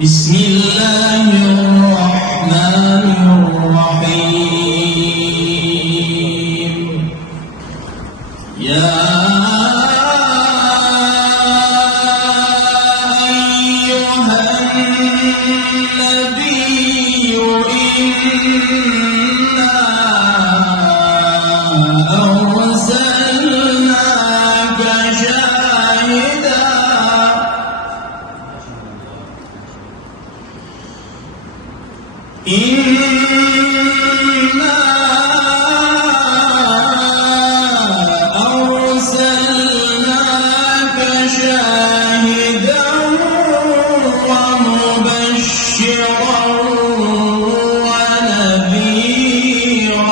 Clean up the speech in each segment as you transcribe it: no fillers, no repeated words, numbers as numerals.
بسم الله الرحمن الرحيم يا أيها النبي إنا أرسلناك شاهدا إنا أرسلناك شاهدا ومبشرا ونذيرا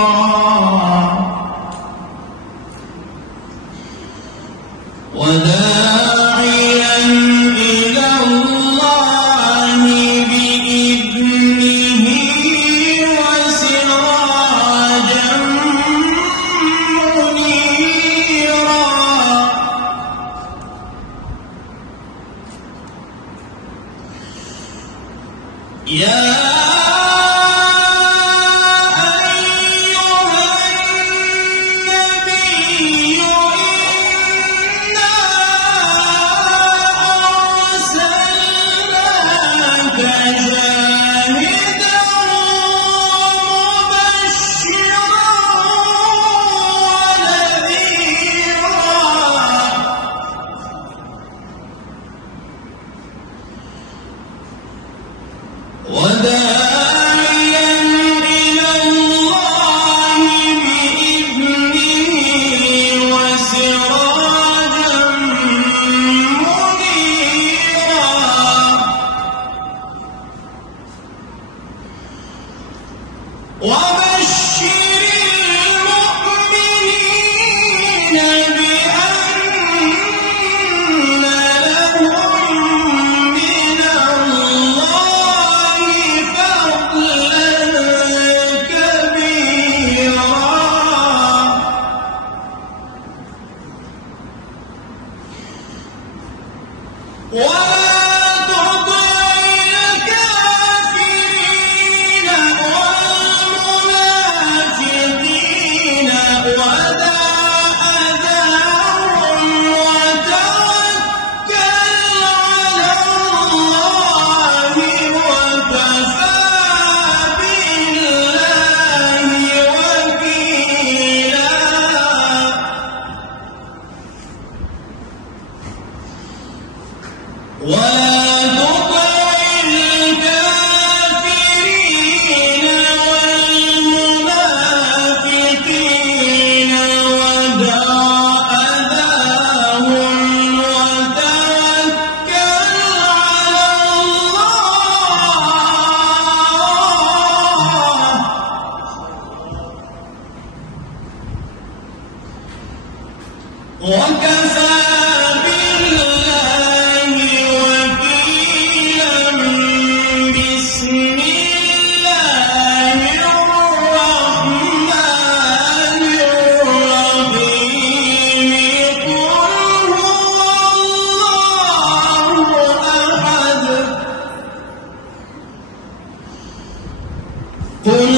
وداعيا إلى الله بإذنه وسراجا منيرا يا وداعيا إلى الله بإذنه وسراجا منيرا وبشر المؤمنين بأن لهم من الله فضلا كبيرا ولا تطع الكافرين والمنافقين ودع أذاهم وتوكل على الله وكفى بالله وكيلا ولا تطع الكافرين والمنافقين ودع أذاهم وتوكل على الله وكفى بالله وكيلا بسم الله الرحمن الرحيم قل